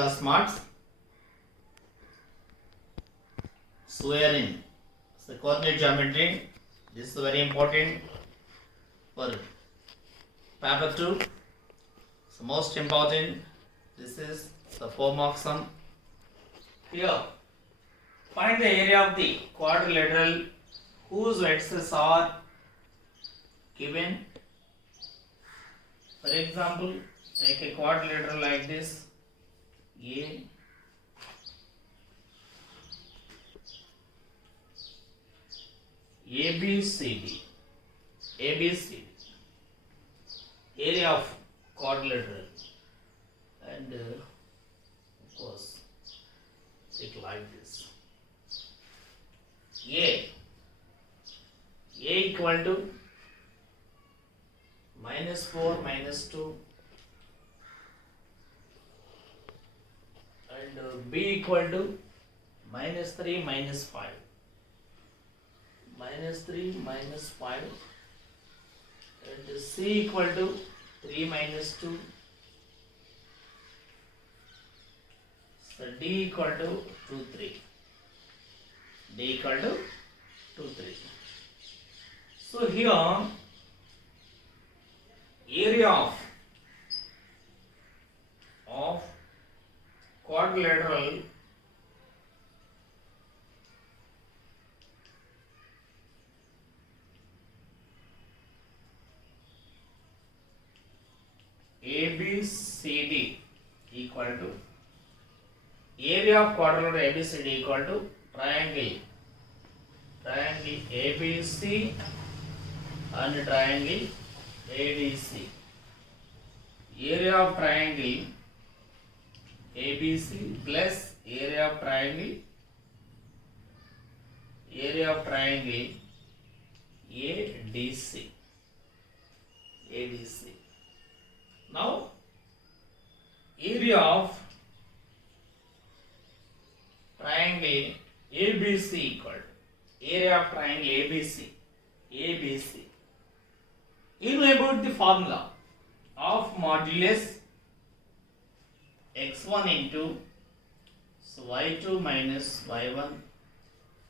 class marks. Swearing. So coordinate geometry. This is very important for paper 2. So most important. This is the 4 marks sum. Here, find the area of the quadrilateral whose vertices are given. For example, take a quadrilateral like this. ABCD. Area of quadrilateral. And of course, take like this. A equal to -4 -2 and B equal to -3 -5 -3 -5 and C equal to 3 -2 so D equal to 2 3 D equal to 2 3. So here area of quadrilateral ABCD equal to area of quadrilateral ABCD equal to triangle ABC and triangle ADC. Area of triangle ABC plus area of triangle ADC. Now area of triangle ABC equal to area of triangle ABC. You know about the formula of modulus x1 into y2 minus y1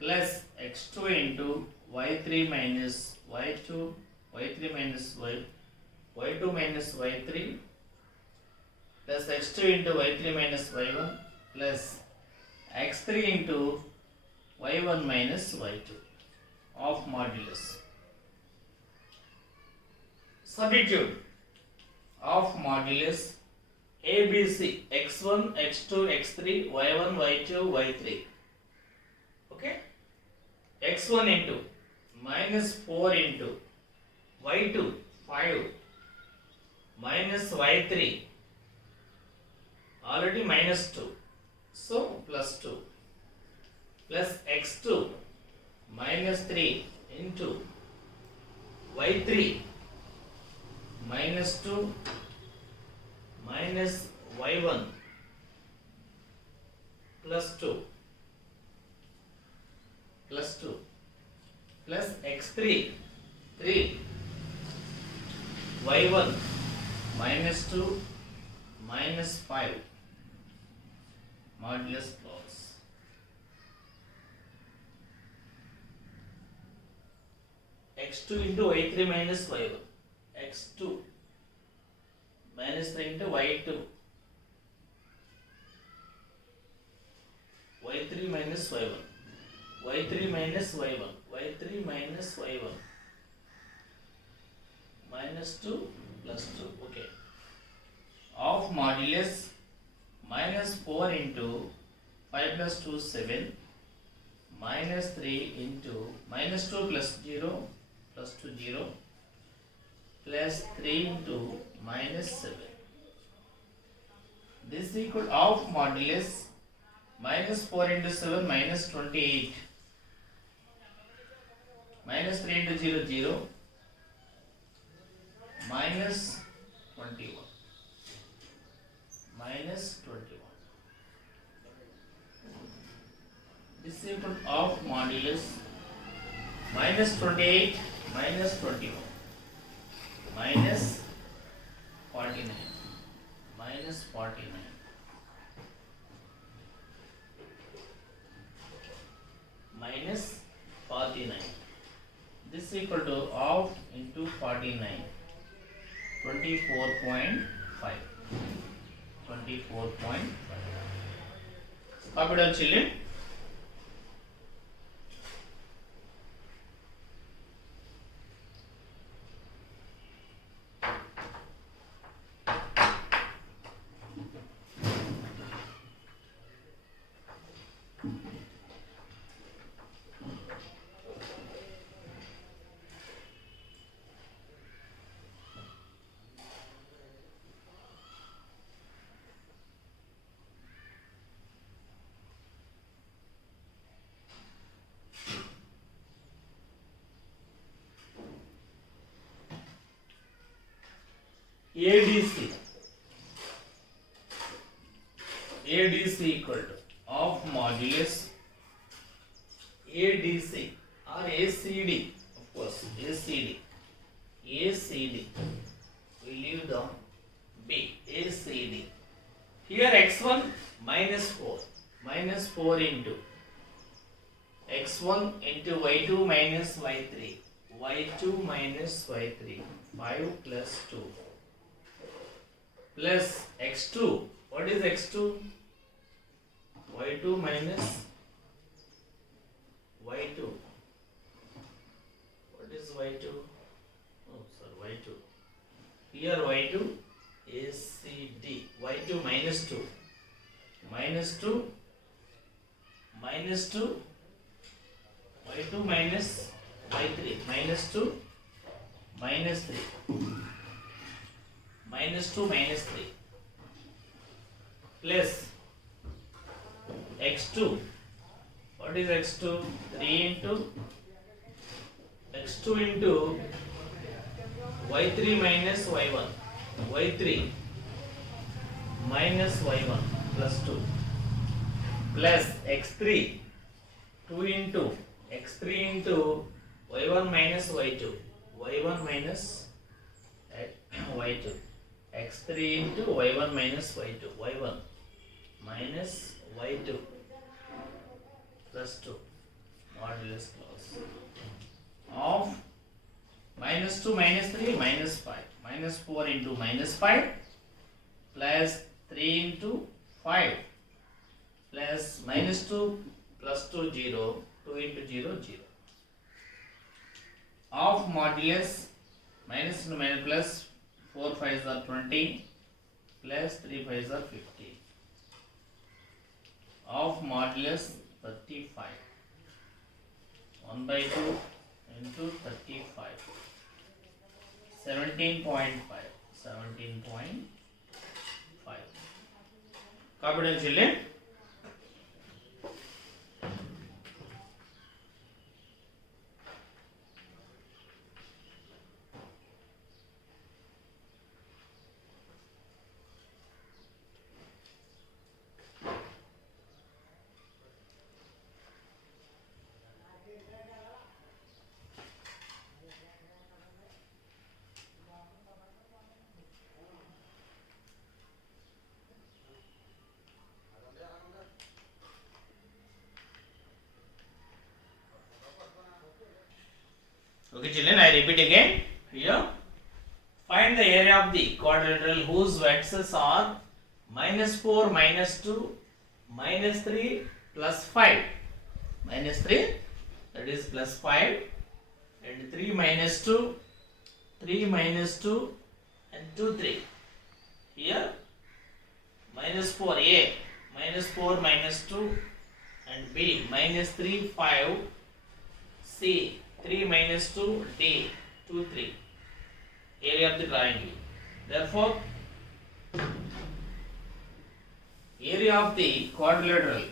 plus x2 into y3 minus y2 y3 minus y2 minus y3 plus x2 into y3 minus y1 plus x3 into y1 minus y2 of modulus. Substitute of modulus ABC x1 x2 x3 y1 y2 y3. Okay, x1 into -4 into y2 5 minus y3 already -2 so +2 plus x2 -3 into y3 -2 minus y1 +2 plus x3 3 y1 -2 -5 modulus clause. x2 into y3 minus y1 x2 -3 into y2 y3 minus y1 y3 minus y1 y3 minus y1 -2 +2. Okay, of modulus -4 into 5 plus 2 7 -3 into -2 plus 0 plus 2 0 plus 3 into -7. This is equal of modulus -4 into 7 -28 -3 into 0 0 -21 This is equal of modulus -28 -21 -49 -49 minus 49. This is equal to half into 49. 24.5. 24.5. Copy down, children. ADC. ADC equal to of modulus ADC or ACD, of course, ACD. ACD. We leave the B. ACD. Here x1 minus 4. Minus 4 into x1 into y2 minus y3. Y2 minus y3. 5 plus 2. Plus x2. What is x2? y2 minus y2. What is y2? Oh, sorry, y2. Here y2 is CD. y2 minus 2. Minus 2. Minus 2. y2 minus y3. Minus 2. Minus 3. Minus 2 minus 3. Plus x2. What is x2? 3 into x2 into y3 minus y1. y3 minus y1 plus 2 plus x3. 2 into x3 into y1 minus y2. y1 minus y2. x3 into y1 minus y2. y1 minus y2 plus 2 modulus clause of minus 2 minus 3 minus 5 minus 4 into minus 5 plus 3 into 5 plus minus 2 plus 2 0 2 into 0 0 of modulus minus into minus plus 4 5s are 20 plus 3 5s are 50 of modulus 35. 1 by 2 into 35. 17.5. 17.5. Copy down, children. Okay, children, I repeat again. Here, find the area of the quadrilateral whose vertices are minus 4, minus 2, minus 3, plus 5. Minus 3, that is plus 5, and 3 minus 2, 3 minus 2, and 2, 3. Here, minus 4, A, minus 4, minus 2, and B, minus 3, 5, C, 3 minus 2, D, 2, 3. Area of the triangle. Therefore, area of the quadrilateral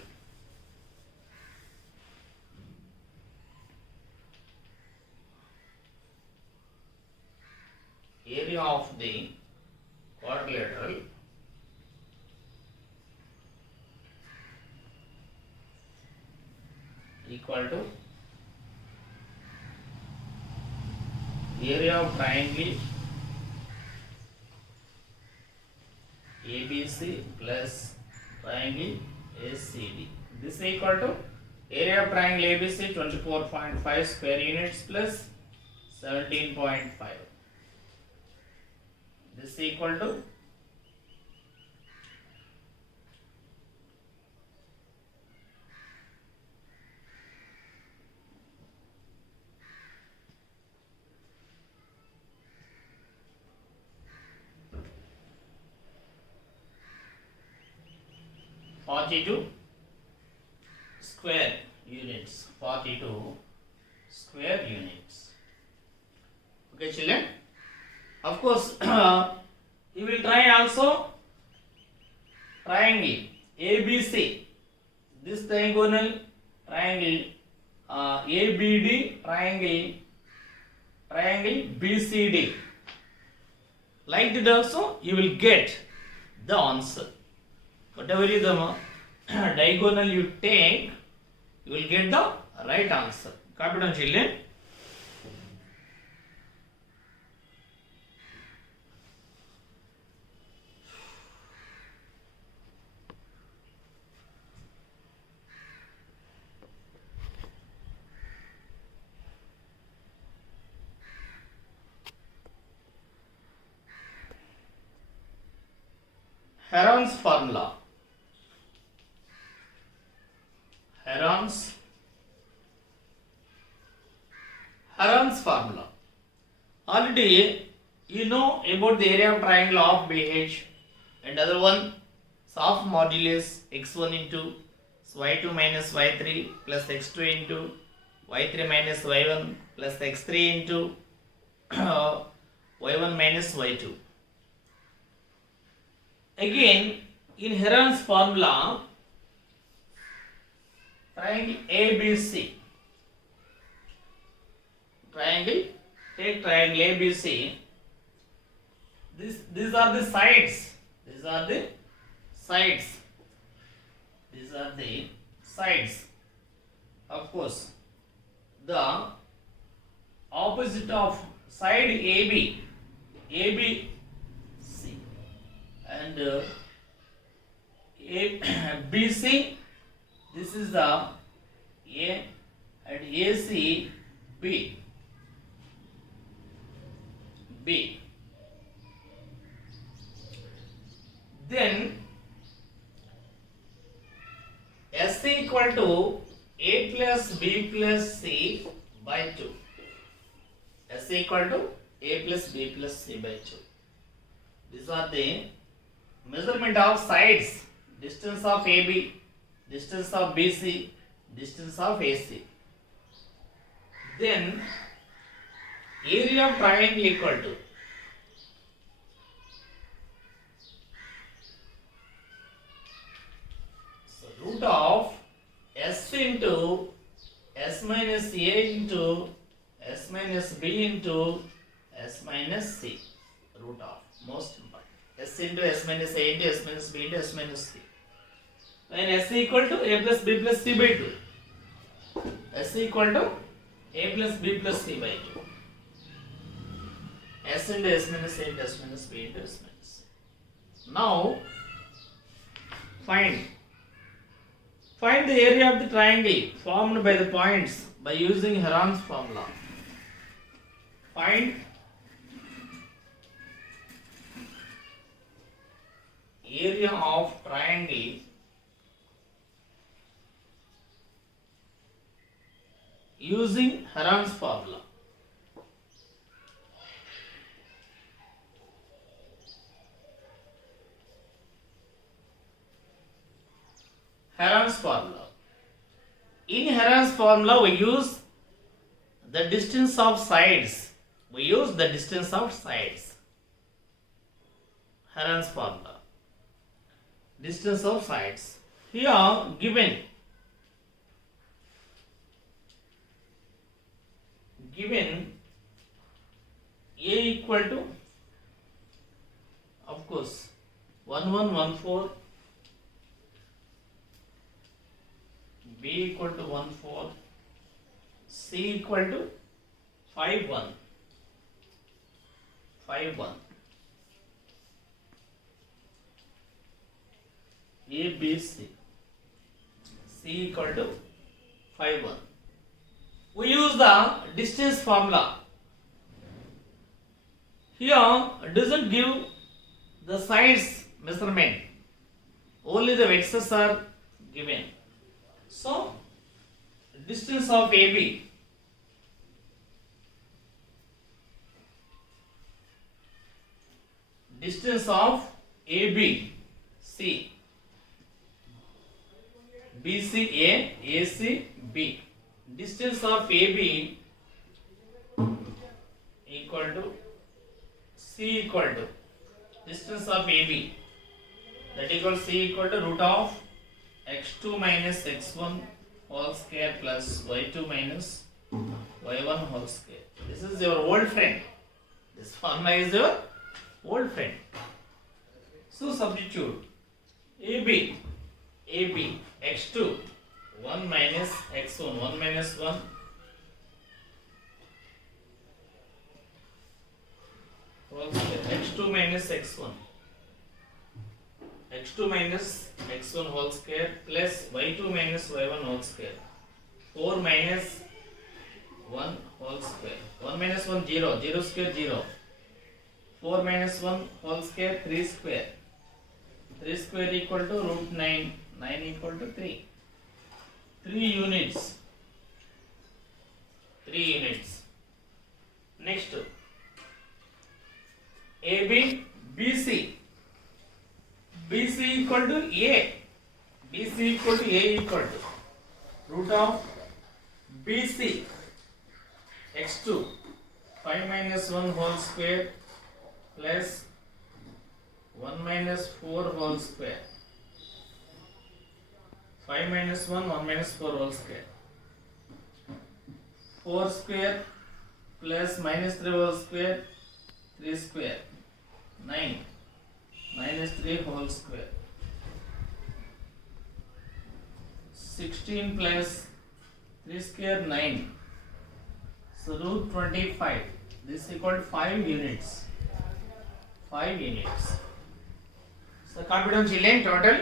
equal to area of triangle ABC plus triangle ACD. This is equal to Area of triangle ABC 24.5 square units plus 17.5. This is equal to 42 square units. 42 square units. Okay, children. Of course, you will try also triangle ABC. This diagonal triangle ABD triangle BCD. Like that also, you will get the answer. Whatever is the diagonal you take, you will get the right answer. Copy down, children. Heron's formula. Heron's formula. Already you know about the area of triangle of BH, and other one soft modulus x1 into y2 minus y3 plus x2 into y3 minus y1 plus x3 into y1 minus y2. Again, in Heron's formula, triangle ABC. Take triangle ABC. These are the sides. These are the sides. Of course, the opposite of side AB, and BC, this is the A, and AC B. Then S equal to A plus B plus C by 2. S equal to A plus B plus C by 2. These are the measurement of sides, distance of AB, distance of BC, distance of AC. Then area of triangle equal to root of S into S minus A into S minus B into S minus C. Root of, most important. S into S minus A into S minus B into S minus C. When S equal to A plus B plus C by 2. S equal to A plus B plus C by 2. S into S minus A into S minus B into S minus C. Now, find the area of the triangle formed by the points by using Heron's formula. Find area of triangle using Heron's formula. Heron's formula. In Heron's formula, we use the distance of sides. Heron's formula. Distance of sides. Here given A equal to, of course, 1114, B equal to 14, C equal to 51, A, B, C, C equal to 5 1. We use the distance formula. Here it doesn't give the sides measurement, only the vectors are given. So distance of AB, distance of AB, C, BC A, AC B. Distance of AB equal to C equal to distance of AB, that equals C equal to root of x2 minus x1 whole square plus y2 minus y1 whole square. This is your old friend. This formula is your old friend. So substitute AB x2 1 minus x1 1 minus 1 whole square, x2 minus x1 x2 minus x1 whole square plus y2 minus y1 whole square, 4 minus 1 whole square, 1 minus 1 0, 0 square 0, 4 minus 1 whole square 3 square, 3 square equal to root 9, 9 equal to 3, 3 units, 3 units. Next AB BC, BC equal to A, BC equal to A equal to root of BC x2 5 minus 1 whole square plus 1 minus 4 whole square, 5 minus 1 1 minus 4 whole square, 4 square plus minus 3 whole square 3 square, 9 minus 3 whole square, 16 plus 3 square 9, so root 25. This equal to 5 units, 5 units. So confidence length total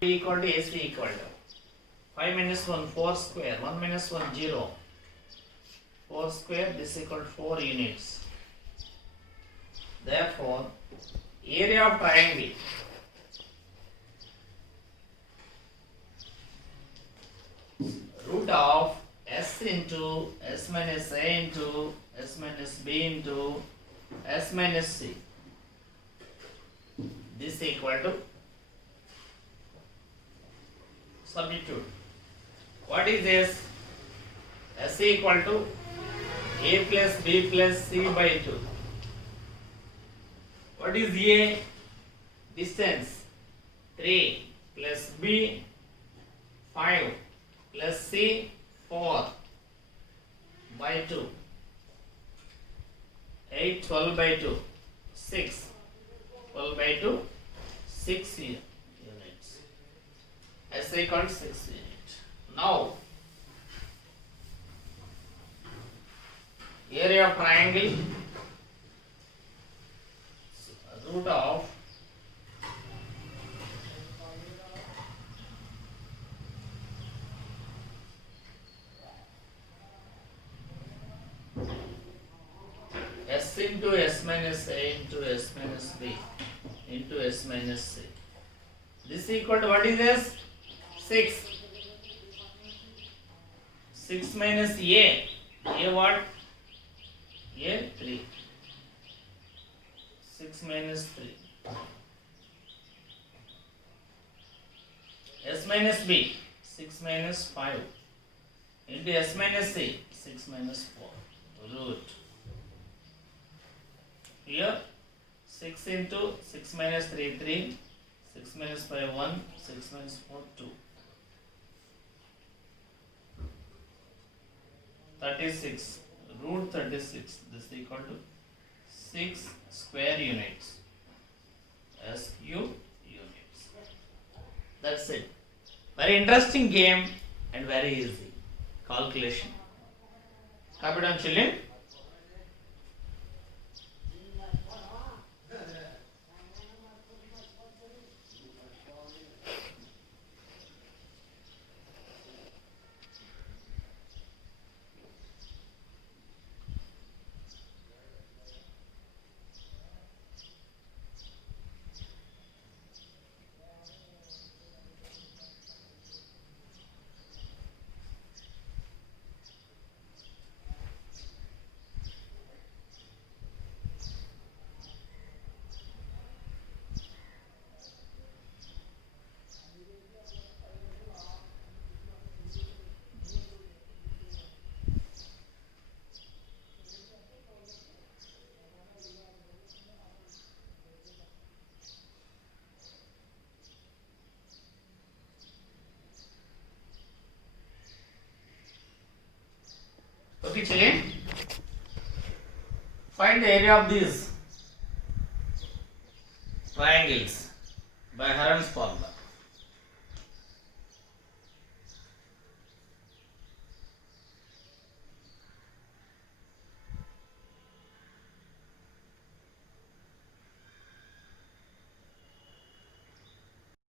equal to AC equal to 5 minus 1 4 square, 1 minus 1 0, 4 square, this equal to 4 units. Therefore area of triangle root of S into S minus A into S minus B into S minus C, this equal to, substitute. What is this? S equal to A plus B plus C by 2. What is A? Distance 3 plus B 5 plus C 4 by 2. 8 12 by 2 6, 12 by 2 6 units. S equal to 6 units. Now area of triangle root of S into S minus A into S minus B into S minus C. This equal to what is this? 6. 6 minus A. A what? A 3. 6 minus 3. S minus B. 6 minus 5. Into S minus C. 6 minus 4. Root. Here 6 into 6 minus 3 3. 6 minus 5 1. 6 minus 4 2. 36. Root 36. This is equal to 6 square units. SQ units. That's it. Very interesting game and very easy calculation. Copy down, children. Okay, children. Find the area of these triangles by Heron's formula.